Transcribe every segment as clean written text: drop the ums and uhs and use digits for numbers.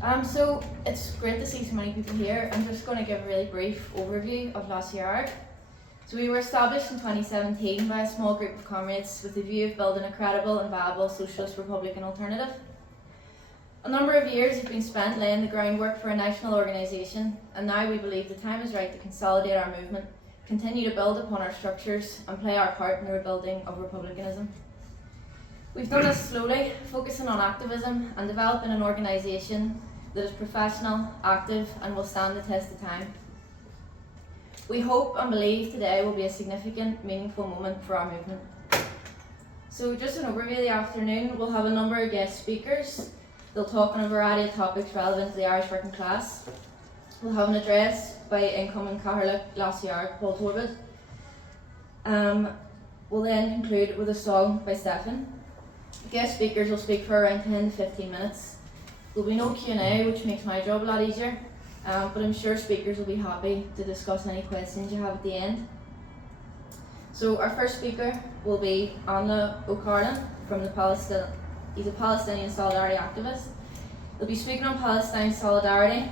So it's great to see so many people here. I'm just going to give a really brief overview of Lasair Dhearg. So we were established in 2017 by a small group of comrades with the view of building a credible and viable socialist republican alternative. A number of years have been spent laying the groundwork for a national organisation, and now we believe the time is right to consolidate our movement, continue to build upon our structures and play our part in the rebuilding of republicanism. We've done this slowly, focusing on activism and developing an organisation that is professional, active and will stand the test of time. We hope and believe today will be a significant, meaningful moment for our movement. So just an overview of the afternoon, we'll have a number of guest speakers. They'll talk on a variety of topics relevant to the Irish working class. We'll have an address by incoming Cathaoirleach Lasair Dhearg. We'll then conclude with a song by Stefan. Guest speakers will speak for around 10 to 15 minutes. There'll be no Q&A, which makes my job a lot easier, but I'm sure speakers will be happy to discuss any questions you have at the end. So our first speaker will be Cultúrlann from he's a Palestinian solidarity activist. He'll be speaking on Palestine solidarity.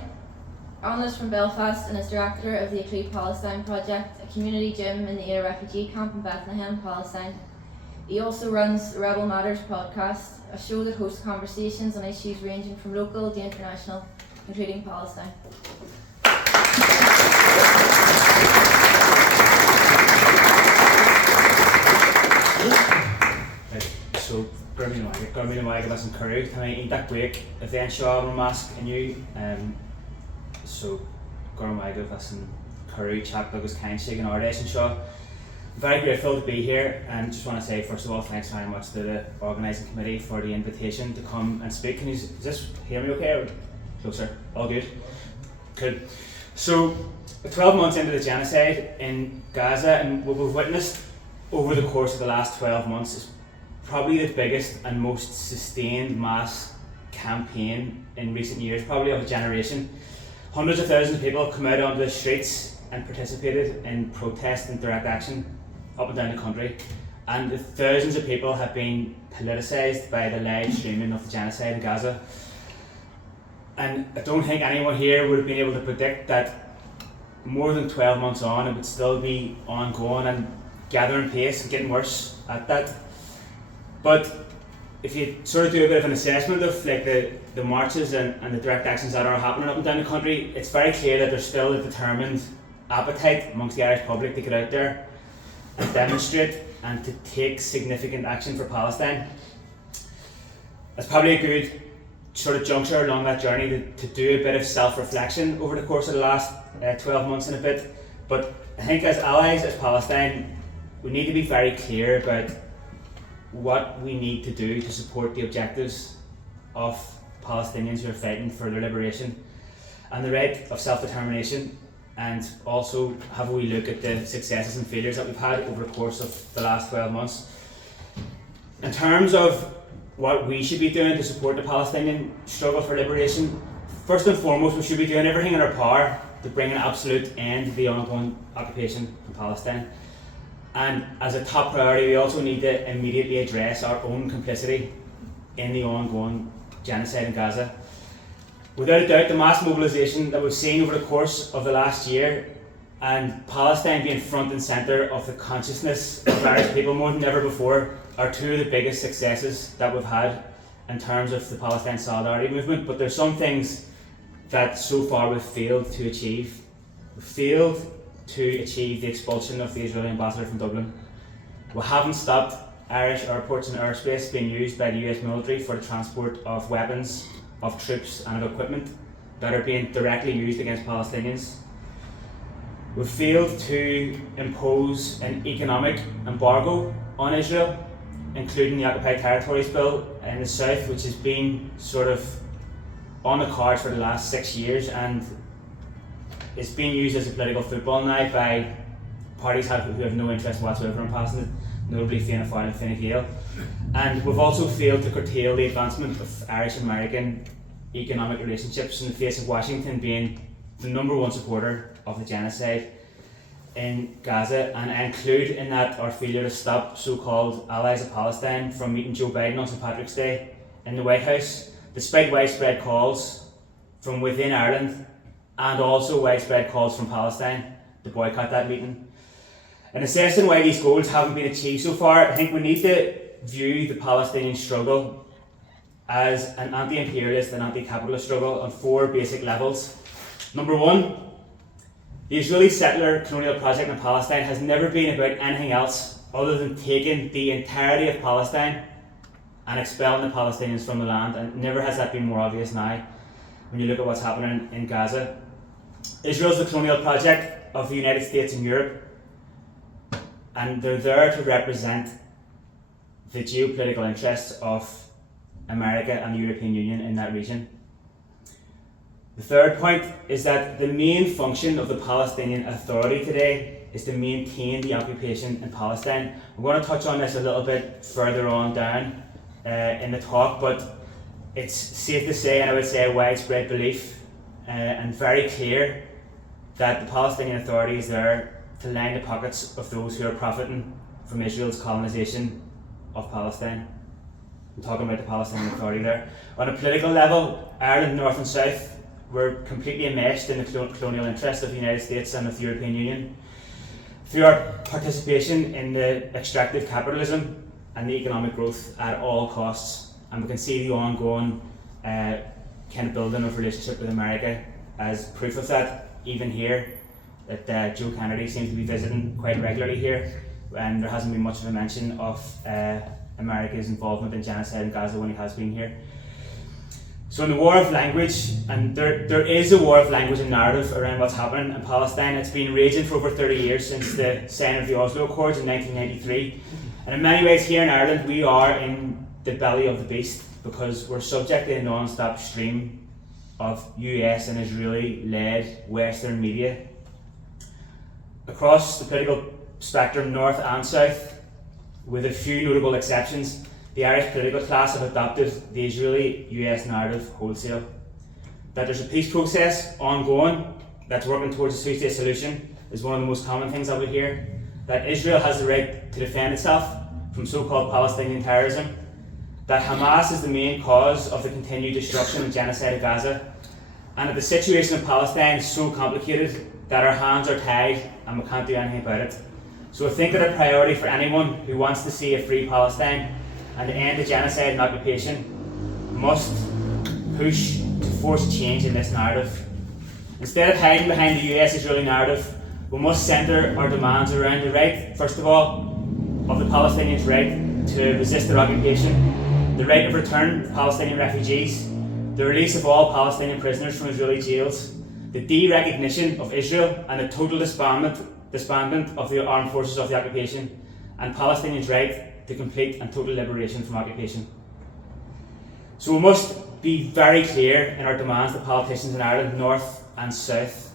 Anna's from Belfast and is director of the Acclaim Palestine project, a community gym in the Ada refugee camp in Bethlehem, Palestine. He also runs the Rebel Matters podcast, a show that hosts conversations on issues ranging from local to international, including Palestine. So, Gurmí Margaret was encouraged to eat that break eventually mask and you. So, Gurmí Margaret was encouraged, chap was kind of shaking our days and show. Very grateful to be here, and just want to say first of all thanks very much to the organising committee for the invitation to come and speak. Can you hear me okay? Or closer? All good? Good. So 12 months into the genocide in Gaza, and what we've witnessed over the course of the last 12 months is probably the biggest and most sustained mass campaign in recent years, probably of a generation. Hundreds of thousands of people have come out onto the streets and participated in protest and direct action up and down the country, and thousands of people have been politicised by the live streaming of the genocide in Gaza. And I don't think anyone here would have been able to predict that more than 12 months on it would still be ongoing and gathering pace and getting worse at that. But if you sort of do a bit of an assessment of like the marches and the direct actions that are happening up and down the country, it's very clear that there's still a determined appetite amongst the Irish public to get out there and demonstrate and to take significant action for Palestine. It's probably a good sort of juncture along that journey to do a bit of self-reflection over the course of the last 12 months and a bit. But I think as allies, as Palestine, we need to be very clear about what we need to do to support the objectives of Palestinians who are fighting for their liberation and the right of self-determination, and also have a wee look at the successes and failures that we've had over the course of the last 12 months. In terms of what we should be doing to support the Palestinian struggle for liberation, first and foremost we should be doing everything in our power to bring an absolute end to the ongoing occupation in Palestine. And as a top priority, we also need to immediately address our own complicity in the ongoing genocide in Gaza. Without a doubt, the mass mobilisation that we've seen over the course of the last year, and Palestine being front and centre of the consciousness of Irish people more than ever before, are two of the biggest successes that we've had in terms of the Palestine solidarity movement. But there's some things that so far we've failed to achieve. We've failed to achieve the expulsion of the Israeli ambassador from Dublin. We haven't stopped Irish airports and airspace being used by the US military for the transport of weapons, of troops and of equipment that are being directly used against Palestinians. We've failed to impose an economic embargo on Israel, including the Occupied Territories Bill in the south, which has been sort of on the cards for the last 6 years, and it's being used as a political football now by parties who have no interest whatsoever in passing it, notably Fianna Fáil and Fine Gael. And we've also failed to curtail the advancement of Irish and American economic relationships in the face of Washington being the #1 supporter of the genocide in Gaza, and I include in that our failure to stop so-called allies of Palestine from meeting Joe Biden on St. Patrick's Day in the White House, despite widespread calls from within Ireland and also widespread calls from Palestine to boycott that meeting. In assessing why these goals haven't been achieved so far, I think we need to view the Palestinian struggle as an anti-imperialist and anti-capitalist struggle on 4 basic levels. Number 1, the Israeli settler colonial project in Palestine has never been about anything else other than taking the entirety of Palestine and expelling the Palestinians from the land, and never has that been more obvious now when you look at what's happening in Gaza. Israel's the colonial project of the United States and Europe, and they're there to represent the geopolitical interests of America and the European Union in that region. The third point is that the main function of the Palestinian Authority today is to maintain the occupation in Palestine. I'm going to touch on this a little bit further on down in the talk, but it's safe to say, and I would say a widespread belief and very clear, that the Palestinian Authority is there to line the pockets of those who are profiting from Israel's colonisation of Palestine. I'm talking about the Palestinian Authority there. On a political level, Ireland, North and South, were completely enmeshed in the colonial interests of the United States and of the European Union through our participation in the extractive capitalism and the economic growth at all costs. And we can see the ongoing kind of building of relationship with America as proof of that, even here, that Joe Kennedy seems to be visiting quite regularly here, and there hasn't been much of a mention of America's involvement in genocide in Gaza when he has been here. So in the war of language, and there is a war of language and narrative around what's happening in Palestine. It's been raging for over 30 years since the signing of the Oslo Accords in 1993. And in many ways here in Ireland we are in the belly of the beast, because we're subject to a non-stop stream of US and Israeli-led Western media. Across the political spectrum, north and south, with a few notable exceptions, the Irish political class have adopted the Israeli-US narrative wholesale. That there's a peace process ongoing that's working towards a two-state solution is one of the most common things I would hear. That Israel has the right to defend itself from so-called Palestinian terrorism. That Hamas is the main cause of the continued destruction and genocide of Gaza. And that the situation in Palestine is so complicated that our hands are tied and we can't do anything about it. So I think that a priority for anyone who wants to see a free Palestine and to end the genocide and occupation must push to force a change in this narrative. Instead of hiding behind the US-Israeli narrative, we must centre our demands around the right, first of all, of the Palestinians' right to resist their occupation, the right of return of Palestinian refugees, the release of all Palestinian prisoners from Israeli jails, the de-recognition of Israel and the total disbandment of the armed forces of the occupation, and Palestinians' right to complete and total liberation from occupation. So we must be very clear in our demands to politicians in Ireland, North and South,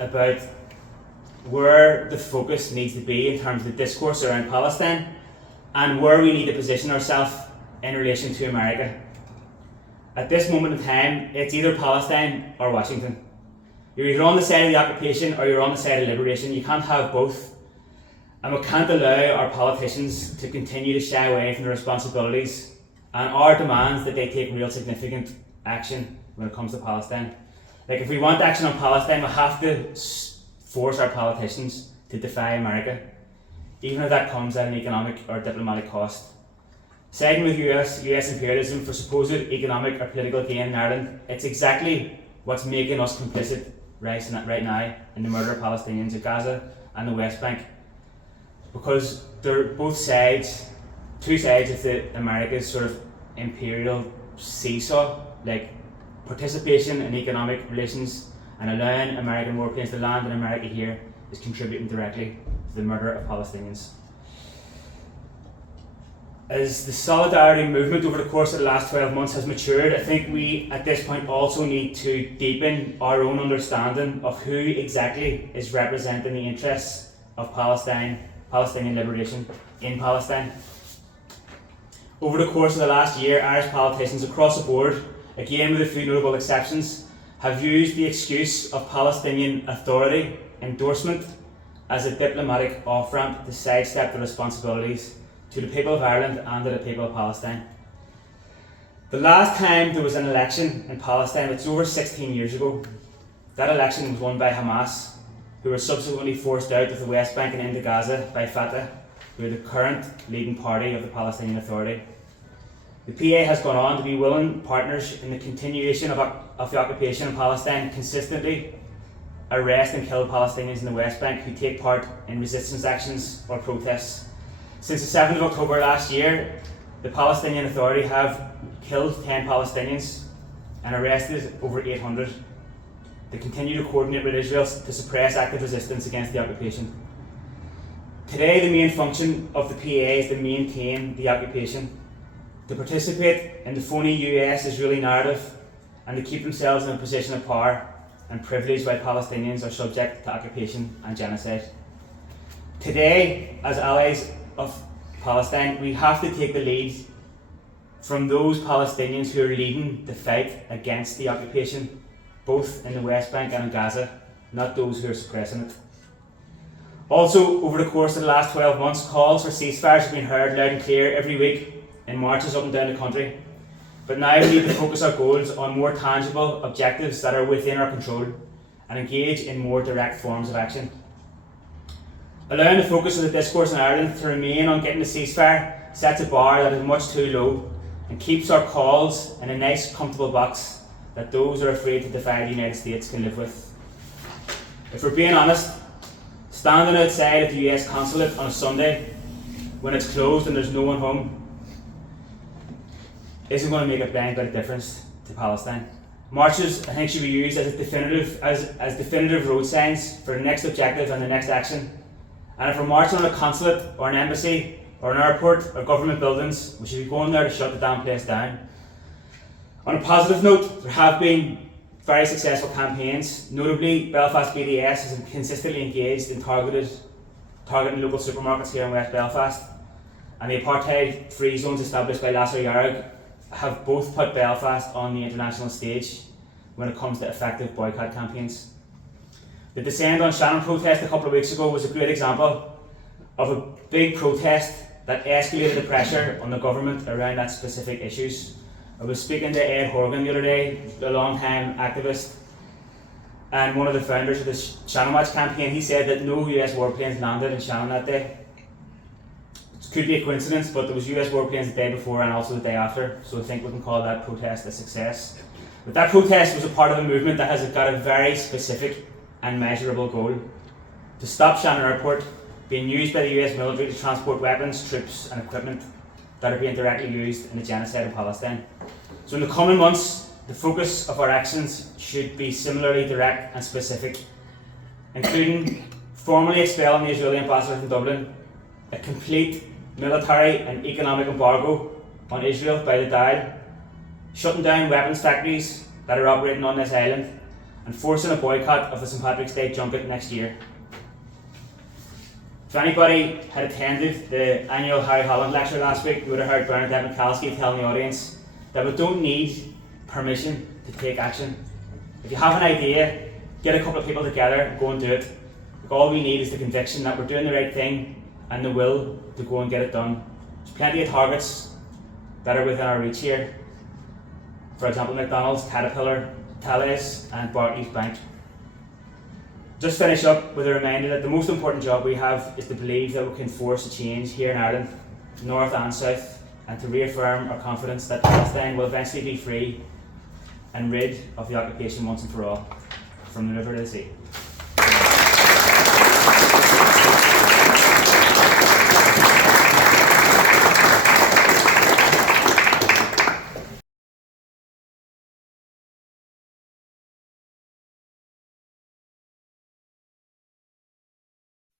about where the focus needs to be in terms of the discourse around Palestine and where we need to position ourselves in relation to America. At this moment in time, it's either Palestine or Washington. You're either on the side of the occupation or you're on the side of liberation. You can't have both. And we can't allow our politicians to continue to shy away from their responsibilities and our demands that they take real significant action when it comes to Palestine. Like, if we want action on Palestine, we have to force our politicians to defy America, even if that comes at an economic or diplomatic cost. Siding with US imperialism for supposed economic or political gain in Ireland, it's exactly what's making us complicit right now in the murder of Palestinians at Gaza and the West Bank. Because they're both sides, two sides of America's sort of imperial seesaw, like participation in economic relations and allowing American warplanes to land in America here is contributing directly to the murder of Palestinians. As the solidarity movement over the course of the last 12 months has matured, I think we at this point also need to deepen our own understanding of who exactly is representing the interests of Palestinian liberation in Palestine. Over the course of the last year, Irish politicians across the board, again with a few notable exceptions, have used the excuse of Palestinian Authority endorsement as a diplomatic off-ramp to sidestep the responsibilities to the people of Ireland and to the people of Palestine. The last time there was an election in Palestine, it's over 16 years ago. That election was won by Hamas, who were subsequently forced out of the West Bank and into Gaza by Fatah, who are the current leading party of the Palestinian Authority. The PA has gone on to be willing partners in the continuation of the occupation in Palestine, consistently arrest and kill Palestinians in the West Bank who take part in resistance actions or protests. Since the 7th of October last year, the Palestinian Authority have killed 10 Palestinians and arrested over 800. They continue to coordinate with Israel to suppress active resistance against the occupation. Today, the main function of the PA is to maintain the occupation, to participate in the phony US-Israeli narrative, and to keep themselves in a position of power and privilege while Palestinians are subject to occupation and genocide. Today, as allies of Palestine, we have to take the lead from those Palestinians who are leading the fight against the occupation, both in the West Bank and in Gaza, not those who are suppressing it. Also, over the course of the last 12 months, calls for ceasefires have been heard loud and clear every week in marches up and down the country. But now we need to focus our goals on more tangible objectives that are within our control and engage in more direct forms of action. Allowing the focus of the discourse in Ireland to remain on getting a ceasefire sets a bar that is much too low and keeps our calls in a nice, comfortable box that those who are afraid to defy the United States can live with. If we're being honest, standing outside of the US consulate on a Sunday when it's closed and there's no one home isn't going to make a bang bit of difference to Palestine. Marches, I think, should be used as definitive road signs for the next objective and the next action. And if we're marching on a consulate or an embassy or an airport or government buildings, we should be going there to shut the damn place down. On a positive note, there have been very successful campaigns. Notably, Belfast BDS has consistently engaged in targeting local supermarkets here in West Belfast, and the apartheid-free zones established by Lasair Dhearg have both put Belfast on the international stage when it comes to effective boycott campaigns. The Descend on Shannon protest a couple of weeks ago was a great example of a big protest that escalated the pressure on the government around that specific issues. I was speaking to Ed Horgan the other day, a long-time activist and one of the founders of the Shannon Watch campaign. He said that no US warplanes landed in Shannon that day. It could be a coincidence, but there was US warplanes the day before and also the day after, so I think we can call that protest a success. But that protest was a part of a movement that has got a very specific and measurable goal: to stop Shannon Airport being used by the US military to transport weapons, troops and equipment that are being directly used in the genocide of Palestine. So in the coming months, the focus of our actions should be similarly direct and specific, including formally expelling the Israeli ambassador from Dublin, a complete military and economic embargo on Israel by the Dáil, shutting down weapons factories that are operating on this island, and forcing a boycott of the St Patrick's Day junket next year. If anybody had attended the annual Harry Holland lecture last week, you would have heard Bernadette McCaskey telling the audience that we don't need permission to take action. If you have an idea, get a couple of people together and go and do it. All we need is the conviction that we're doing the right thing and the will to go and get it done. There's plenty of targets that are within our reach here. For example, McDonald's, Caterpillar, Thales and Barclays Bank. Just finish up with a reminder that the most important job we have is to believe that we can force a change here in Ireland, north and south, and to reaffirm our confidence that Palestine will eventually be free and rid of the occupation once and for all, from the river to the sea.